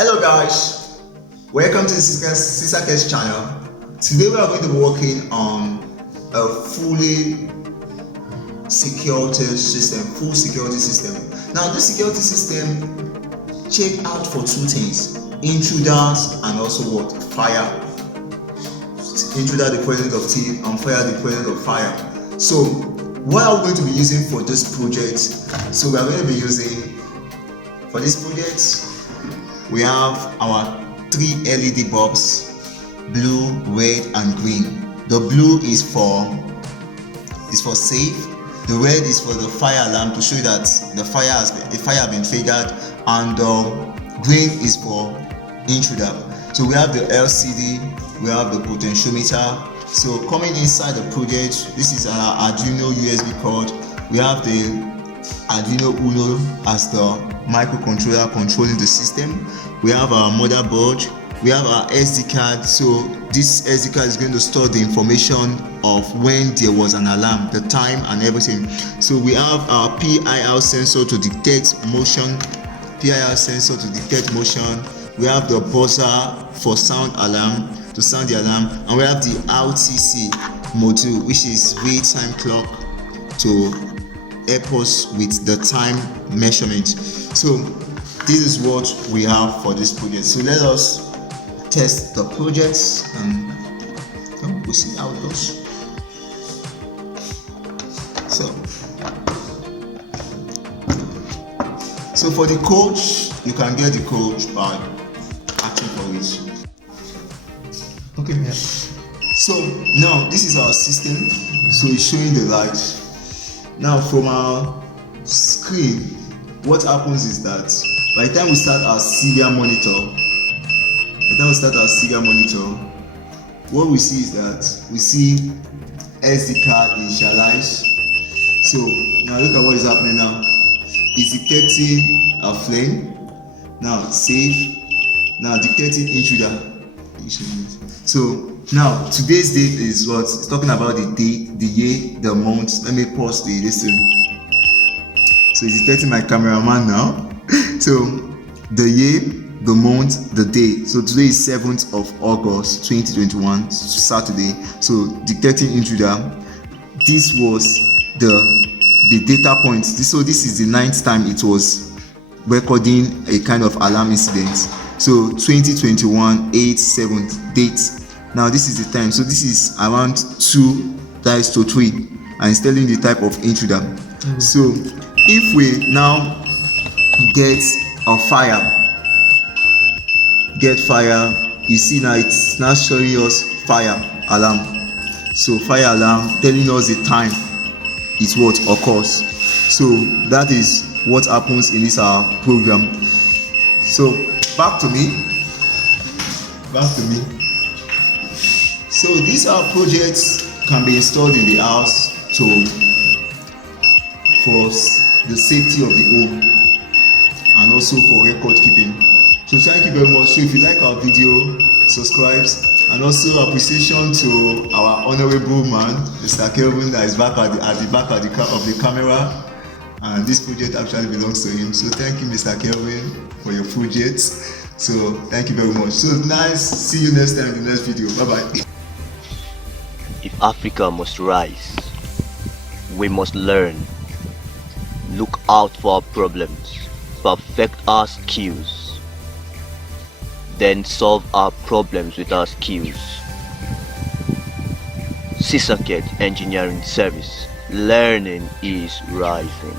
Hello guys, welcome to the Sistercast channel. Today we are going to be working on a full security system. Now this security system check out for two things: intruders and also what? Fire. Intruder the presence of thief and fire the presence of fire. So what are we going to be using for this project? So we are going to be using for this project we have our 3 LED bulbs, blue, red and green. The blue is for safe, the red is for the fire alarm to show that the fire has been triggered, and the green is for intruder. So we have the LCD, we have the potentiometer. So coming inside the project, this is our Arduino USB cord. We have the Arduino Uno as the microcontroller controlling the system. We have our motherboard, we have our SD card. So this SD card is going to store the information of when there was an alarm, the time and everything. So we have our PIR sensor to detect motion, we have the buzzer for sound alarm, to sound the alarm, and we have the RTC module, which is real time clock to help us with the time measurement. So this is what we have for this project. So let us test the project and we'll see how it goes. So for the code, you can get the code by asking for it. Okay, yeah. So now this is our system. So it's showing the light. Now from our screen, what happens is that by the time we start our serial monitor, what we see is that we see SD card initialize. So now look at what is happening now. It's detecting a flame. Now safe. Now detecting intruder. So now today's date is what? It's talking about the date, the year, the month. Let me pause the listen. So it's detecting my cameraman now. So the year, the month, the day. So today is 7th of August 2021, Saturday. So detecting intruder. This was the data point. So this is the 9th time it was recording a kind of alarm incident. So 2021 8/7 date. Now this is the time. So this is around 2 dials to 3, and it's telling the type of intruder. So if we now get fire, you see now it's now showing us fire alarm. So fire alarm telling us the time is what occurs. So that is what happens in this our program. So back to me. So these are projects can be installed in the house for the safety of the home and also for record keeping. So thank you very much. So if you like our video, subscribe, and also appreciation to our honorable man, Mr. Kelvin, that is back at the back of the camera, and this project actually belongs to him. So thank you, Mr. Kelvin, for your project. So thank you very much. So nice. See you next time in the next video. Bye bye. If Africa must rise, we must learn, look out for our problems, perfect our skills, then solve our problems with our skills. Sistercast Engineering Service, learning is rising.